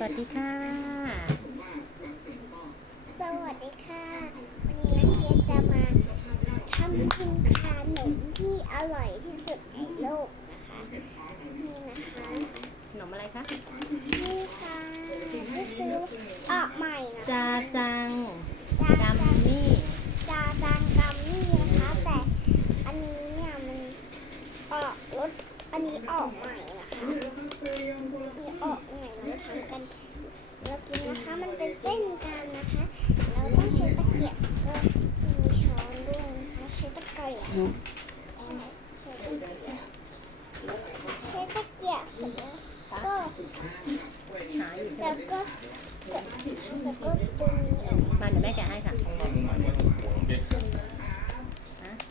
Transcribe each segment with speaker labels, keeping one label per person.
Speaker 1: วัสดีค่ะ
Speaker 2: สวัสดีค่ะวันนี้นักเรียนจะมาทำกินขนมที่อร่อยที่สุดในโลกนะคะนี่นะคะ
Speaker 1: ขนมอะไรคะ
Speaker 2: นี่ค่ะที่ซื้อออกใหม่นะ
Speaker 1: จาจัง
Speaker 2: จา
Speaker 1: กัม
Speaker 2: จัง
Speaker 1: มี่
Speaker 2: จาจังกัมมี่นะคะแต่อันนี้เนี่ยมันออกรสอันนี้ออกใหม่นะคะนี่ออกใหม่เราทำกันเรากินนะคะมันเป็นเส้นกันนะคะเราต้องใช้ตะเกียบก็มีช้อนด้วยนะคะใช้ตะเกียบใช้ตะเกียบเสร็จแล้วก็
Speaker 1: หาอยู่
Speaker 2: เส
Speaker 1: ใช่
Speaker 2: ร็จ
Speaker 1: ไหม
Speaker 2: ก็ดึงออก
Speaker 1: มาเดี๋ยวแม่แกะให้ค่ะฮะ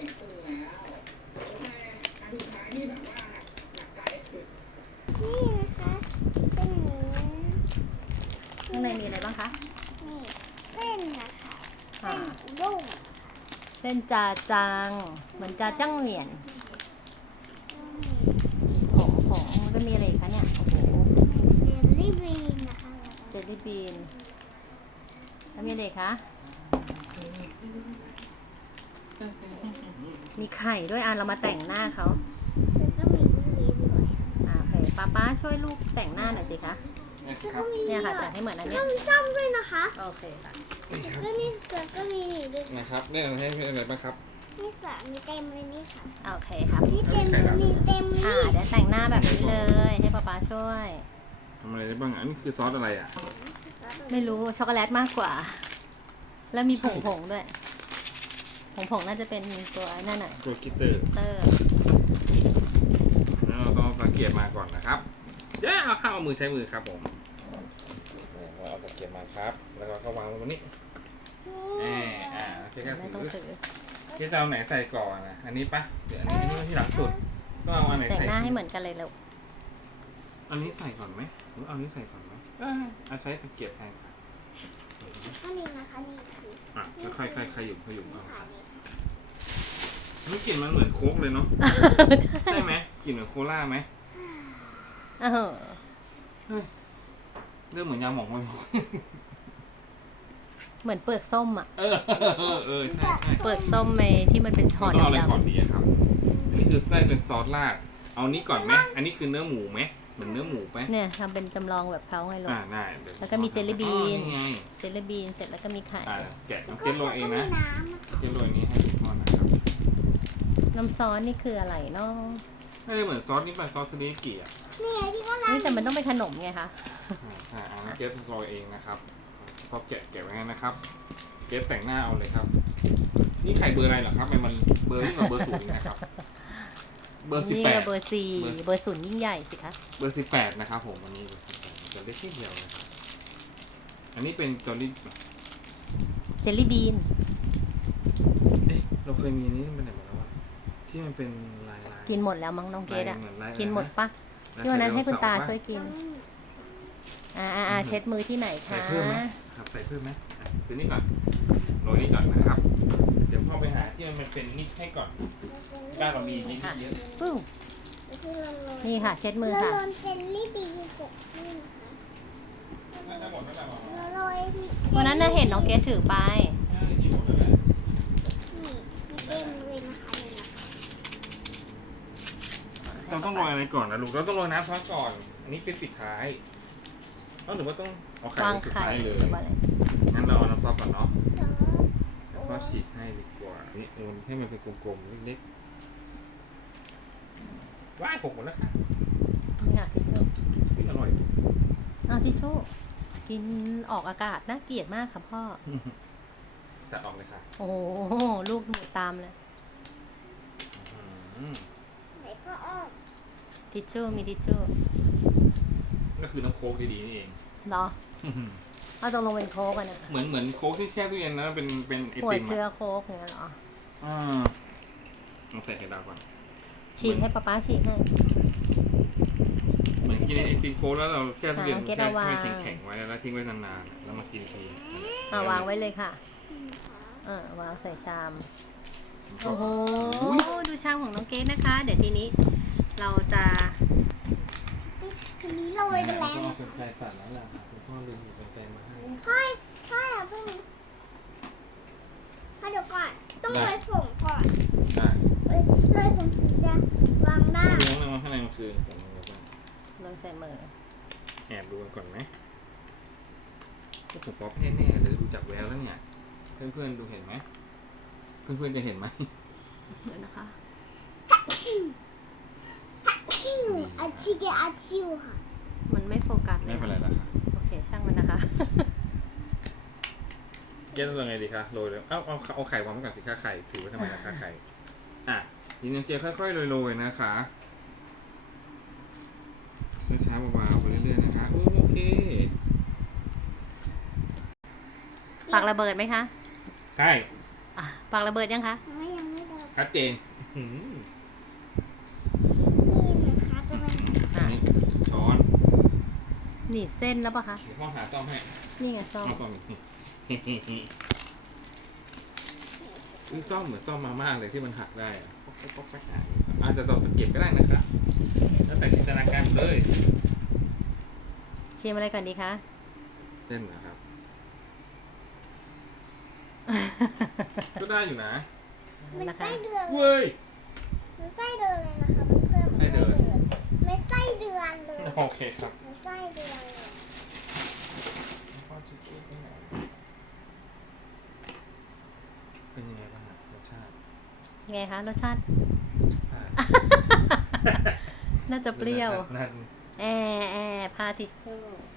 Speaker 2: นี่นะคะเป็นหมู
Speaker 1: ข้างในมีอะไรบ้างคะ
Speaker 2: นี่เส้นนะคะ
Speaker 1: อ่า
Speaker 2: เส้นรุ่ง
Speaker 1: เส้นจาจัง เหมือนจาจังเหวียนผงมันก็มีอะไรอีกคะเนี่ย โอ้โห
Speaker 2: เจลลี่บีนนะคะ
Speaker 1: เจลลี่บีน แล้วมีอะไรอีกคะ มีไข่ด้วยเรามาแต่งหน้าเขา
Speaker 2: แล้วก็มียีสต์ด้วย
Speaker 1: โอเคป้าช่วยลูกแต่งหน้าหน่อยสิคะ
Speaker 2: แล้วก็มี
Speaker 1: เนี่ยค่ะแต่งให้เหมือนอันเนี้ย
Speaker 2: ต้องจ้ำด้วยนะคะ
Speaker 1: โอเคค่ะ
Speaker 2: แล้วก็นี่เสือก็มีนี่ด้วย
Speaker 3: นะครับเนี่ยให้อะไรบ้างครับ
Speaker 2: นี่สามีเต็มเลยนี่ค่ะ
Speaker 1: โอเคครับ
Speaker 2: นี่เต็มเลยนี่เต็มเลย
Speaker 1: เดี๋ยวแต่งหน้าแบบนี้เลย ให้ป้าช่วย
Speaker 3: ทำอะไรได้บ้างอันนี้คือซอสอะไรอ่ะ
Speaker 1: ไม่รู้ช็อกโกแลตมากกว่า แล้วมีผงด้วย ผงน่าจะเป็นตัวนั่นน่ะ
Speaker 3: ตัวกิตเตอร์
Speaker 1: เตอร์
Speaker 3: แล้วเราต้องสังเกตมาก่อนนะครับเย้เอามือใช้มือครับผมเราเอาสังเกตมาครับ แล้วก็วางลงตรงนี้เจ๊ก็
Speaker 1: ไม่ต้อง
Speaker 3: ถือ
Speaker 1: ถือ
Speaker 3: เจ๊จะเอาไหนใส่ก่อนนะอันนี้ปะเดี๋ยวอันนี้ที่หลังสุดก็เอาอันไหน
Speaker 1: แต่ง
Speaker 3: ใส่
Speaker 1: หน้าให้เหมือนกันเลยลูก
Speaker 3: อันนี้ใส่ก่อนไหมหรือเอาอันนี้ใส่ก่อนไหมเอาใช้ตะเกียบแทนค่ะ
Speaker 2: อันนี้นะคะนี่คือ
Speaker 3: แล้วค่อยๆขยุมเอา
Speaker 2: นี่ค่ะนี่
Speaker 3: นี่กลิ่นมันเหมือนโค้กเลยเนาะ ใช่ไหมกลิ่นเหมือนโคล่าไหม
Speaker 1: เออ
Speaker 3: เรื่องเหมือนยาหมองเลย
Speaker 1: เหมือนเปลือกส้มอ่ะ
Speaker 3: ใช่
Speaker 1: เปลือกส้มในที่มันเป็นห่อ
Speaker 3: ต้องเอาอะไร
Speaker 1: ดำ
Speaker 3: ก่อนดีอะครับ อันนี้คือได้เป็นซอสราด เอานี้ก่อนไหมอันนี้คือเนื้อหมูไหมเหมือนเนื้อหมูไหม
Speaker 1: ๆเนี่ยทำเป็นจำลองแบบเขาไงลูก
Speaker 3: ได้เดี๋ย
Speaker 1: แล้วก็มีเจลลี่บีน
Speaker 3: ไง
Speaker 1: เจลลี่บีนเสร็จแล้วก็มีไข่
Speaker 3: แกะน้ำเจลโรยเอง
Speaker 2: ก็
Speaker 3: นะ
Speaker 2: มีน้ำ
Speaker 3: เจลโรยนี้ให้ทุกคนนะครับ
Speaker 1: น้ำซอสนี่คืออะไรเนาะ
Speaker 3: น่าจะเหมือนซอสนี่เป็นซอสซูริยากิอ่ะ
Speaker 2: นี่ไงที่ว่าร้า
Speaker 1: นี่
Speaker 2: น
Speaker 1: แต่มันต้องเป็นขนมไงคะ
Speaker 3: ใช่น้ำเจลโรยเองนะครับพอแกะไว้งั้นนะครับ เจฟแต่งหน้าเอาเลยครับ นี่ไข่เบอร์อะไรเหรอครับมันเบอร์นี่กับเบอร์ศูนย์นะครับ เบอร์
Speaker 1: นี่
Speaker 3: 18
Speaker 1: เบอร์สี่เบอร์ศูนย์ยิ่งใหญ่สิคะ
Speaker 3: เบอร์18นะครับผมอันนี้เบอร์18จะเล็กนิดเดียวนะครับอันนี้เป็นจอร์ลี่
Speaker 1: เจลลี่บีน
Speaker 3: เราเคยมีนี้เป็นไหนหมดแล้ววะที่มันเป็นลาย
Speaker 1: กินหมดแล้วมั้งน้องเกดอ่ะ
Speaker 3: เหมือนลาย
Speaker 1: กินหมดปะที่วันนั้นให้คุณตาช่วยกิน เช็ดมือที่ไหน
Speaker 3: ใส่
Speaker 1: คะ
Speaker 3: เพิ่มไหมครับใส่เพิ่มไหมคือนี่ก่อนโรยนี่ก่อนนะครับ เดี๋ยวพ่อไปหาที่มันเป็นนิดให้ก่อนบ้านเรามีนิดเยอะ
Speaker 1: ปึ้ง
Speaker 2: ที่เราโรย
Speaker 1: นี่ค่ะ เช็ดมือ
Speaker 2: เรา
Speaker 1: ค่ะ
Speaker 2: โรยเจลลี่บีนเสร็จนี่นะคะ
Speaker 3: น่าจะหมดแล้วแหละ
Speaker 2: เราโรย
Speaker 1: วันนั้นน่ะเห็นน้องเกดถือไป
Speaker 3: ที่หมดแล้วแหละ
Speaker 2: นี่มีเต็มเลยนะคะนี่นะคะ
Speaker 3: เราต้องโรยอะไรก่อนนะลูกเราต้องโรยน้ำซอสก่อน อันนี้เป็นปิดท้ายหรือว่าต้องเอาไข่
Speaker 1: วาง
Speaker 3: ไว้สุด
Speaker 1: ไข่
Speaker 3: ท้ายเลย
Speaker 1: หรือว่าอะไร
Speaker 3: งั้นเราเอาน้ำซอสก่อนเนาะ
Speaker 2: ซอส
Speaker 3: แล้วก็ฉีดให้ดีกว่านี่ให้มันเป็นกลมๆเล็กๆว้ายหกหมดแล้วค่ะ
Speaker 1: นี่ค่ะทิชชู่
Speaker 3: นี่อร่อย
Speaker 1: เอาทิชชู่กินออกอากาศน่าเกลียดมากค่ะพ่อ
Speaker 3: จัดออกเลยค่ะ
Speaker 1: โอ้โหลูกหนูตามเลย
Speaker 2: ไหนพ่ออ้อม
Speaker 1: ทิชชู่มีทิชชู่
Speaker 3: ก็คือน้ำโค้กดีๆนี่เอง
Speaker 1: เหรอเอาตรงลงเป็นโค้กกันนะ
Speaker 3: เหมือนโค้กที่แช่ตู้เย็นนะเป็นไอ
Speaker 1: หัว
Speaker 3: ติม
Speaker 1: เชื้อ
Speaker 3: อ่ะ
Speaker 1: โค้กอย่างเงี้ยเหรอ
Speaker 3: ต้องใส่ไข่ดาวก่อน
Speaker 1: ฉีดให้ป๊าฉีดให้
Speaker 3: เหมือนกินไอติมโค้กแล้วเราแช่ตู้เย็น
Speaker 1: เก็ต
Speaker 3: แช่
Speaker 1: เอาวาง
Speaker 3: ให้แข็งๆไว้แล้วทิ้งไว้นานๆแล้วมากินที
Speaker 1: วางไว้เลยค่ะวางใส่ชาม โอ้โห ดูชามของน้องเกดนะคะ เดี๋ยวทีนี้เราจะ
Speaker 2: ทีนี้เรายกันแล้ว
Speaker 3: ต้องเอาเป็นแปรงตัดแล้วแหละครับคุณพ่อลืมหยิบเป็นแปรงมาให้
Speaker 2: พ่ออย่าเพิ่งพ่อเดี๋ยวก่อนต้องโรยผมก่อน
Speaker 3: ได้
Speaker 2: โรยผมถึงจะวางได้
Speaker 3: ดูข้างในข้างในมันคือผมลงไป
Speaker 1: ลงใส่มือ
Speaker 3: แอบดูกันก่อนไหมก็ผมป๊อปแน่ๆเลยดูจากแววแล้วเนี่ย เพื่อนๆดูเห็นไหมเพื่อนๆจะเห็นไหม
Speaker 1: เดี๋ยวนะคะ
Speaker 2: อาชิเกะอาชิวค่ะ
Speaker 1: มันไม่โฟกัสเล
Speaker 3: ไม่
Speaker 1: ย
Speaker 3: เป็นไร
Speaker 1: อะ
Speaker 3: ละค่ะ
Speaker 1: โอเค ช่างมันนะคะ
Speaker 3: เจ๊ต้องยังไงดีคะโรยเลยเอาไข่วางไว้ก่อนสิคะไข่ถือไว้ทำไมนะคะไข่อ่ะทีนี้เจ๊ค่อยๆโรยๆนะคะช้าๆเบาๆไปเรื่อยๆนะคะโอเค
Speaker 1: ปากระเบิดไหมคะ
Speaker 3: ใช่
Speaker 1: อ่ะปากระเบิดยังคะ
Speaker 2: ยังไม่ได้
Speaker 3: ชัดเจน
Speaker 2: นี่นะคะจะเป็น
Speaker 1: อ่ะ
Speaker 3: นี่ช้อน
Speaker 1: หนีบเส้นแล้วปะคะ
Speaker 3: เดี๋ยวพ่อหาซ่อมให้
Speaker 1: นี่ไงซ่อม
Speaker 3: เอาซ่อมนี่คือซ่อมเหมือนซ่อมมาม่าเลยที่มันหักได้อะป๊อกๆๆอาจจะต่อตะเก็บก็ได้นะคะแล้วแต่จินตนาการเลย
Speaker 1: ชิมอะไรก่อนดีคะ
Speaker 3: เส้นนะครับ ก็ได้อยู่นะ
Speaker 2: มัน
Speaker 1: นะคะ
Speaker 2: ไส้เดือน
Speaker 3: เว้ย
Speaker 2: มันไส้เดือนเลยนะคะเพื่อนๆ
Speaker 3: ไส้เดือน
Speaker 2: ไม่ไส้เดือนเลย
Speaker 3: โอเคครับ
Speaker 2: มันไส้เดือนเลย
Speaker 3: เป็นยังไงบ้างครับรสชาติ
Speaker 1: ยังไงคะรสชาติ น่าจะเปรี้ยว
Speaker 3: นั่น
Speaker 1: พาทิชชู่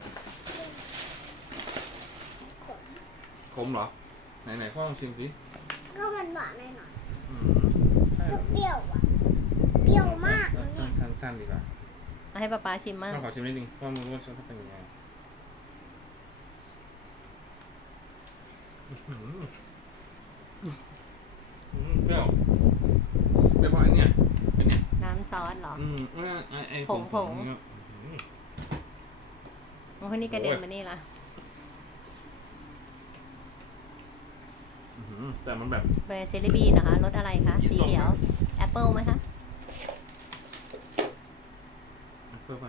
Speaker 3: ขมเหรอ ไหนๆพ่อลองชิมสิ
Speaker 2: ก็มันหวานหน่อย
Speaker 3: อืมใช่เหรอ
Speaker 2: ๆเปรี้ยวอ่ะเปรี้ยวมากนะเนี่ย
Speaker 3: สั้นๆดีกว่า
Speaker 1: เอาให้ป๊าชิมมั่ง
Speaker 3: ต้องขอชิมนิดนึงว่ามันรสชาติเป็นยังไงเปรี้ยวเปรี้ยวเพราะอันเนี้ย
Speaker 1: น้ำซอสเหรอ
Speaker 3: ไอ้
Speaker 1: ผง
Speaker 3: เนี่ย
Speaker 1: โอ้ยนี่กระเด็นมานี่ละ
Speaker 3: แต่มันแบบ
Speaker 1: เบอร์เจลลี่บีนนะคะรสอะไรคะ
Speaker 3: สี
Speaker 1: สี
Speaker 3: ส้ม
Speaker 1: เขียว แอปเปิลไหมคะ
Speaker 3: เพิ่มป่ะ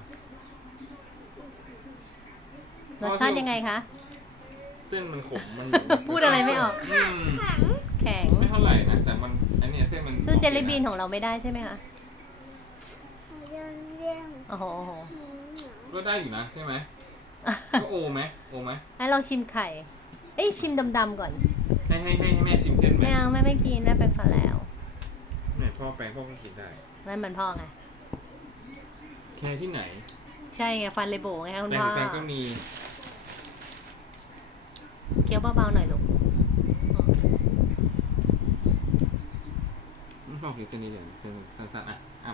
Speaker 1: รสชาติยังไงคะ
Speaker 3: เส้นมันขมมัน
Speaker 1: พูดอะไรไม่ออก
Speaker 3: อืม
Speaker 2: แข็ง
Speaker 1: แข็ง
Speaker 3: ไม่เท่าไหร่นะ แต่มันอันเนี้ยเส้นมัน
Speaker 1: ซึ่งเจลลี่บีนของเราไม่ได้ใช่ไหมคะ
Speaker 2: เรื่องเรื่อง
Speaker 1: โอ้โหโอ้โห
Speaker 3: ก็ได้อยู่นะใช่ไหม ก็โอไหมโอไหม
Speaker 1: ให้ลองชิมไข่ เอ้ยชิมดำๆก่อน
Speaker 3: ให้แม่ชิมเส้นไหม
Speaker 1: ไม่เอาไม่กินแม่ไปพอแล้ว
Speaker 3: เนี่ยพ่อแปลงพ่อก็กินได้
Speaker 1: นั่นมันพ่อไง
Speaker 3: แค่ที่ไหน
Speaker 1: ใช่ไงฟันเลยโบไงคะคุณ
Speaker 3: แปลง
Speaker 1: พ่อ
Speaker 3: สีแฟนก็มี
Speaker 1: เคี้ยวเบาๆหน่อยลูก
Speaker 3: ชอบกินเส้นนี้เลยเส้นสั้นๆอ่ะ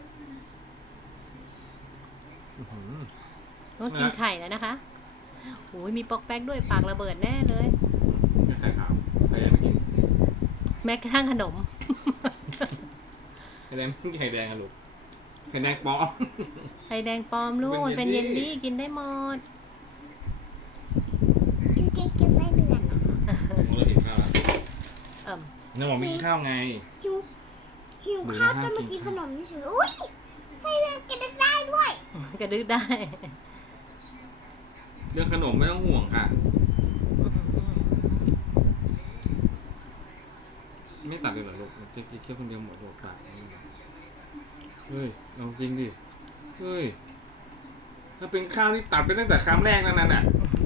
Speaker 3: อื้อหือ
Speaker 1: ต้องกินไข่แล้วนะคะโอ้ยมีปอกแป๊กด้วยปากระเบิดแน่เลย
Speaker 3: ไข่ขาวไข่แดงไม่กิน
Speaker 1: แม้กระทั่งขนม
Speaker 3: ไข่แดงไม่กินไข่แดงอะลูกไข่แดงปลอม
Speaker 1: ไข่แดงปลอมลูก
Speaker 3: มั
Speaker 1: มัน
Speaker 3: นเป็
Speaker 1: เป็น
Speaker 3: น
Speaker 1: เย
Speaker 3: เย
Speaker 1: ล
Speaker 3: ลลี่
Speaker 1: ลี่กินได้หมด
Speaker 2: กินไส้เดือนนะคะ
Speaker 3: เราเห็นข้าวแล้ว
Speaker 1: เอิ่ม
Speaker 3: น้องบอกไม่กินข้าวไง
Speaker 2: หิวข้าวจะมากินขนมเฉยๆอุ้ยไส้เดือนกินได้ด้วย
Speaker 1: กระดึ๊ดได้
Speaker 3: เรื่องขนมไม่ต้องห่วงค่ะ ไม่ตัดเลยเหรอลูกจะกินแค่คนเดียวหมดลูกตัดเฮ้ยลองจริงดิเฮ้ยถ้าเป็นข้าวที่ตัดไปตั้งแต่คำแรกนั่นน่ะ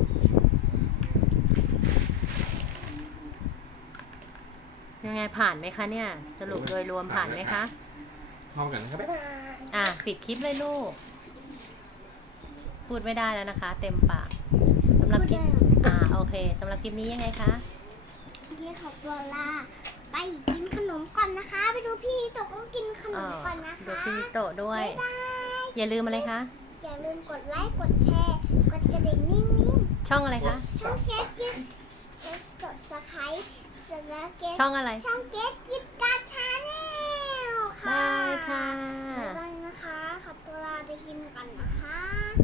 Speaker 1: ยังไงผ่านไหมคะเนี่ย สรุปโดยรวมผ่านไหมคะ
Speaker 3: พร้อมกันนะครับ
Speaker 1: อ่ะ ปิดคลิปเลยลูก พูดไม่ได้แล้วนะคะ เต็มปากสำหรับคลิป โอเคสำหรับคลิปนี้ยังไงคะ
Speaker 2: พี่ขอตัวลาไปกินขนมก่อนนะคะ ไปดูพี่โตก็กินขนมก่อนนะ
Speaker 1: ดู
Speaker 2: คะ
Speaker 1: พี่โตะด้วย
Speaker 2: บ๊ายบาย
Speaker 1: อย่าลืมอะไรคะ
Speaker 2: อย่าลืมกดไลค์กดแชร์กดกระดิ่งนิ่ง
Speaker 1: ช่องอะไรคะ
Speaker 2: ๆช่องเกสกิ๊ดกด subscribe แล้วเกส
Speaker 1: ช่องอะไร
Speaker 2: ช่องเกสกิ๊ดกาชาแนลค่ะ
Speaker 1: บายค่ะ
Speaker 2: บ๊ายบายนะคะขอตัวลาไปกินก่อนนะคะ